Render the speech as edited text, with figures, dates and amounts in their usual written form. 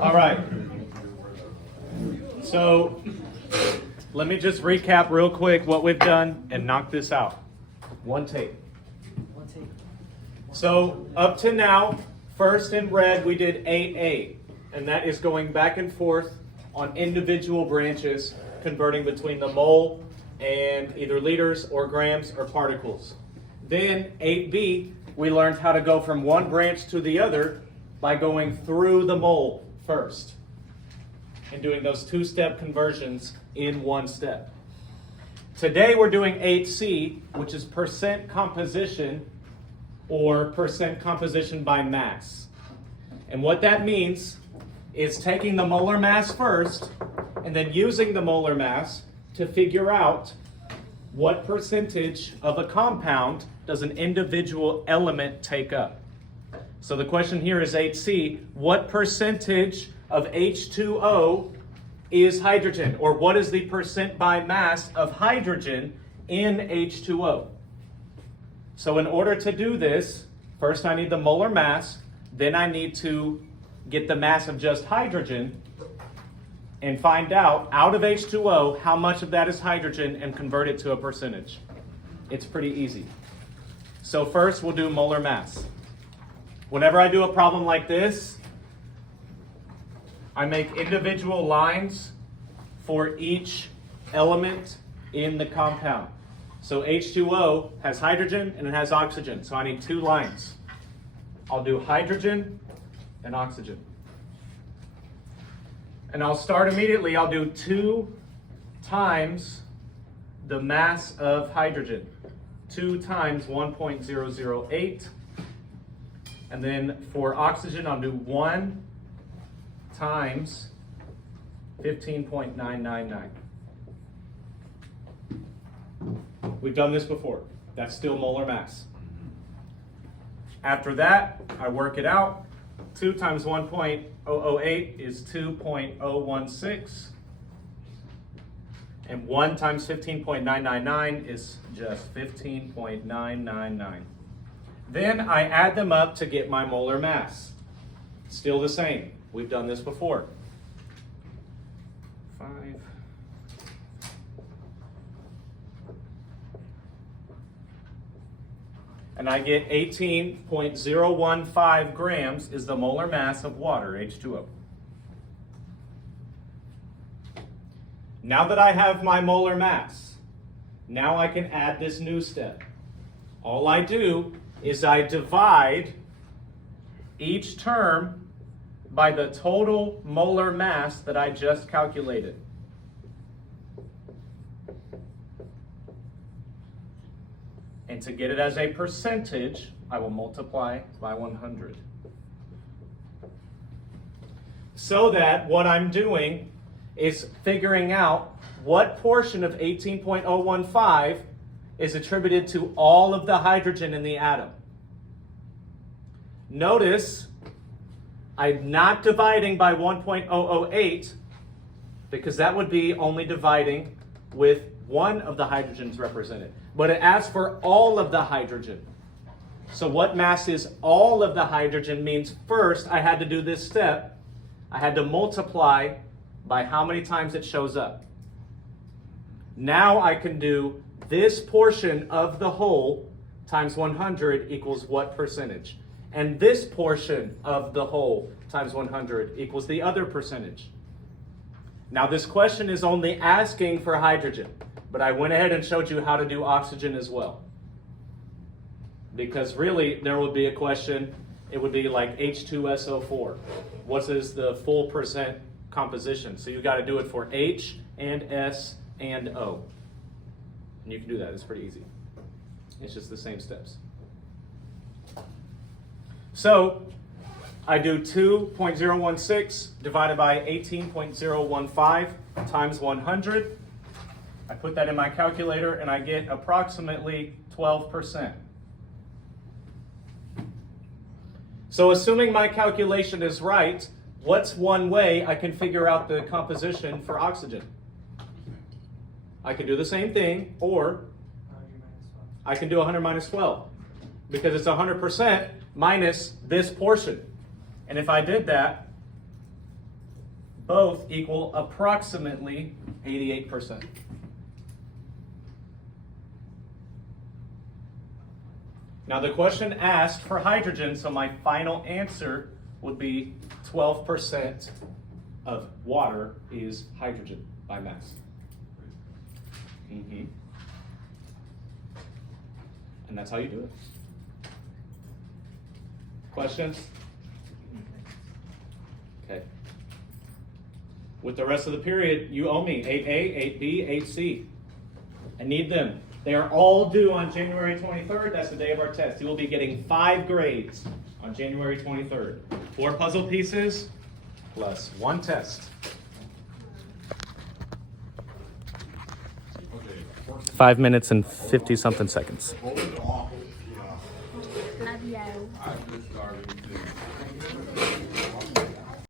All right. So let me just recap real quick what we've done and knock this out. One take. So up to now, first in red, we did 8A, and that is going back and forth on individual branches, converting between the mole and either liters or grams or particles. Then 8B, we learned how to go from one branch to the other by going through the mole first and doing those two-step conversions in one step. Today we're doing 8C, which is percent composition or percent composition by mass. And what that means is taking the molar mass first and then using the molar mass to figure out what percentage of a compound does an individual element take up. So the question here is 8C, what percentage of H2O is hydrogen? Or what is the percent by mass of hydrogen in H2O? So in order to do this, first I need the molar mass, then I need to get the mass of just hydrogen and find out of H2O how much of that is hydrogen and convert it to a percentage. It's pretty easy. So first we'll do molar mass. Whenever I do a problem like this, I make individual lines for each element in the compound. So H2O has hydrogen and it has oxygen, so I need two lines. I'll do hydrogen and oxygen. And I'll start immediately. I'll do 2 times the mass of hydrogen. 2 times 1.008. And then for oxygen, I'll do 1 times 15.999. We've done this before. That's still molar mass. After that, I work it out. 2 times 1.008 is 2.016. And 1 times 15.999 is just 15.999. Then I add them up to get my molar mass. Still the same. We've done this before. 5. And I get 18.015 grams is the molar mass of water, H2O. Now that I have my molar mass, now I can add this new step. All I do is I divide each term by the total molar mass that I just calculated. And to get it as a percentage, I will multiply by 100. So that what I'm doing is figuring out what portion of 18.015 is attributed to all of the hydrogen in the atom. Notice I'm not dividing by 1.008 because that would be only dividing with one of the hydrogens represented. But it asks for all of the hydrogen. So what mass is all of the hydrogen means first I had to do this step. I had to multiply by how many times it shows up. Now I can do this portion of the whole times 100 equals what percentage? And this portion of the whole times 100 equals the other percentage. Now this question is only asking for hydrogen, but I went ahead and showed you how to do oxygen as well. Because really there would be a question, it would be like H2SO4. What is the full percent composition? So you got to do it for H and S and O. And you can do that, it's pretty easy. It's just the same steps. So I do 2.016 divided by 18.015 times 100. I put that in my calculator and I get approximately 12%. So assuming my calculation is right, what's one way I can figure out the composition for oxygen? I can do the same thing, or I can do 100 minus 12, because it's 100% minus this portion. And if I did that, both equal approximately 88%. Now the question asked for hydrogen, so my final answer would be 12% of water is hydrogen by mass. And that's how you do it. Questions? Okay. With the rest of the period, you owe me 8A, 8B, 8C. I need them. They are all due on January 23rd. That's the day of our test. You will be getting 5 grades on January 23rd. 4 puzzle pieces plus 1 test. 5 minutes and 50-something seconds. Hold it off.